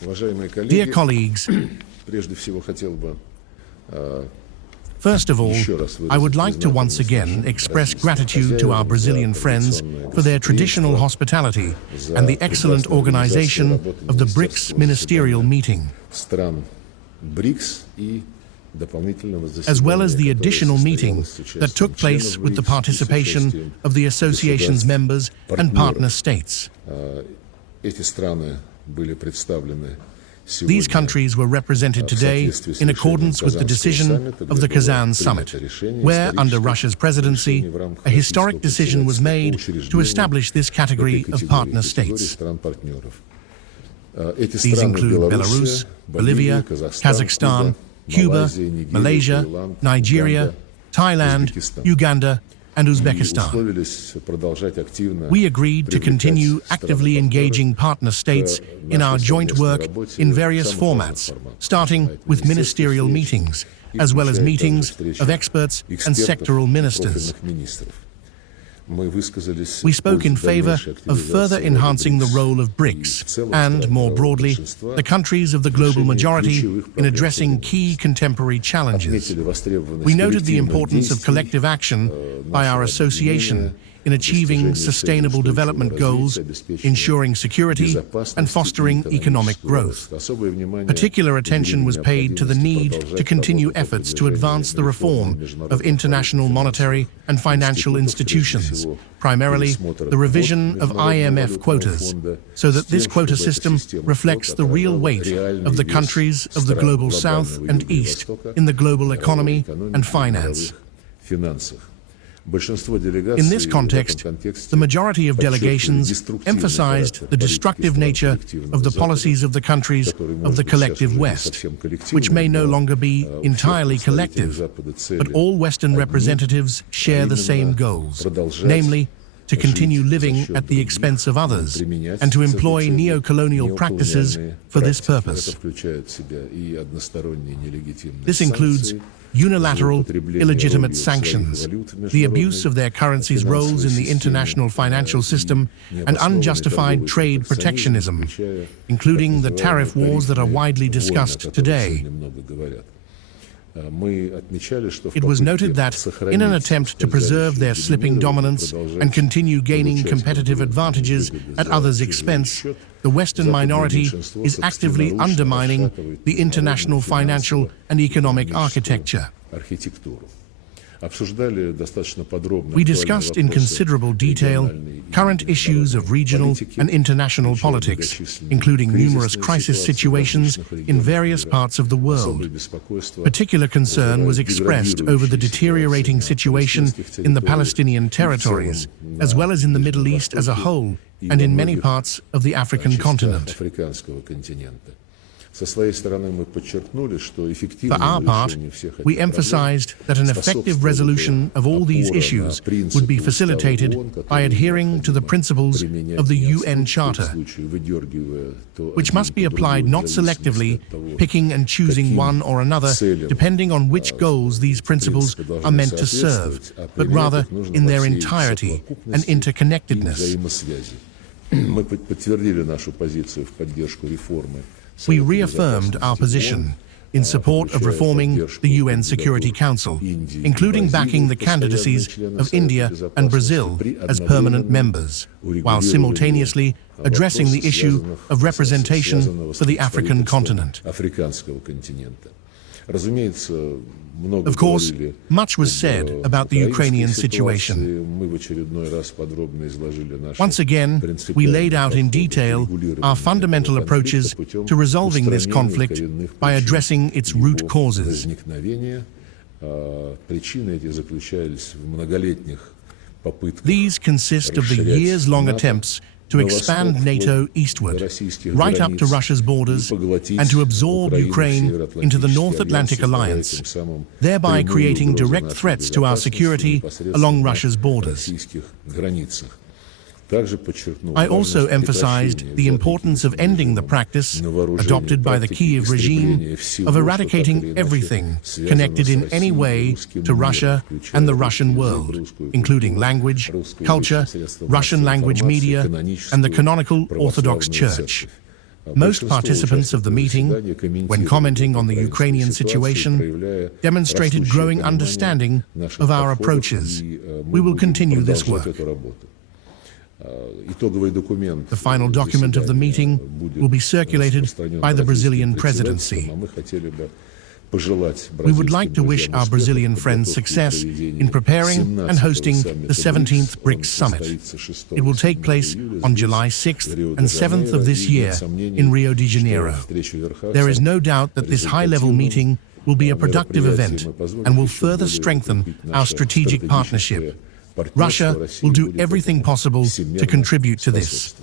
Dear colleagues, first of all, I would like to once again express gratitude to our Brazilian friends for their traditional hospitality and the excellent organization of the BRICS ministerial meeting, as well as the additional meeting that took place with the participation of the association's members and partner states. These countries were represented today in accordance with the decision of the Kazan summit, where, under Russia's presidency, a historic decision was made to establish this category of partner states. These include Belarus, Bolivia, Kazakhstan, Cuba, Malaysia, Nigeria, Thailand, Uganda, and Uzbekistan. We agreed to continue actively engaging partner states in our joint work in various formats, starting with ministerial meetings, as well as meetings of experts and sectoral ministers. We spoke in favor of further enhancing the role of BRICS and, more broadly, the countries of the global majority in addressing key contemporary challenges. We noted the importance of collective action by our association in achieving sustainable development goals, ensuring security, and fostering economic growth. Particular attention was paid to the need to continue efforts to advance the reform of international monetary and financial institutions, primarily the revision of IMF quotas, so that this quota system reflects the real weight of the countries of the global South and East in the global economy and finance. In this context, the majority of delegations emphasized the destructive nature of the policies of the countries of the collective West, which may no longer be entirely collective, but all Western representatives share the same goals, namely, to continue living at the expense of others and to employ neocolonial practices for this purpose. This includes unilateral, illegitimate sanctions, the abuse of their currency's roles in the international financial system, and unjustified trade protectionism, including the tariff wars that are widely discussed today. It was noted that, in an attempt to preserve their slipping dominance and continue gaining competitive advantages at others' expense, the Western minority is actively undermining the international financial and economic architecture. We discussed in considerable detail current issues of regional and international politics, including numerous crisis situations in various parts of the world. Particular concern was expressed over the deteriorating situation in the Palestinian territories, as well as in the Middle East as a whole, and in many parts of the African continent. For our part, we emphasized that an effective resolution of all these issues would be facilitated by adhering to the principles of the UN Charter, which must be applied not selectively, picking and choosing one or another, depending on which goals these principles are meant to serve, but rather in their entirety and interconnectedness. We reaffirmed our position in support of reforming the UN Security Council, including backing the candidacies of India and Brazil as permanent members, while simultaneously addressing the issue of representation for the African continent. Of course, much was said about the Ukrainian situation. Once again, we laid out in detail our fundamental approaches to resolving this conflict by addressing its root causes. These consist of the years-long attempts to expand NATO eastward, right up to Russia's borders, and to absorb Ukraine into the North Atlantic Alliance, thereby creating direct threats to our security along Russia's borders. I also emphasized the importance of ending the practice, adopted by the Kyiv regime, of eradicating everything connected in any way to Russia and the Russian world, including language, culture, Russian language media, and the canonical Orthodox Church. Most participants of the meeting, when commenting on the Ukrainian situation, demonstrated growing understanding of our approaches. We will continue this work. The final document of the meeting will be circulated by the Brazilian presidency. We would like to wish our Brazilian friends success in preparing and hosting the 17th BRICS Summit. It will take place on July 6th and 7th of this year in Rio de Janeiro. There is no doubt that this high-level meeting will be a productive event and will further strengthen our strategic partnership. Russia will do everything possible to contribute to this.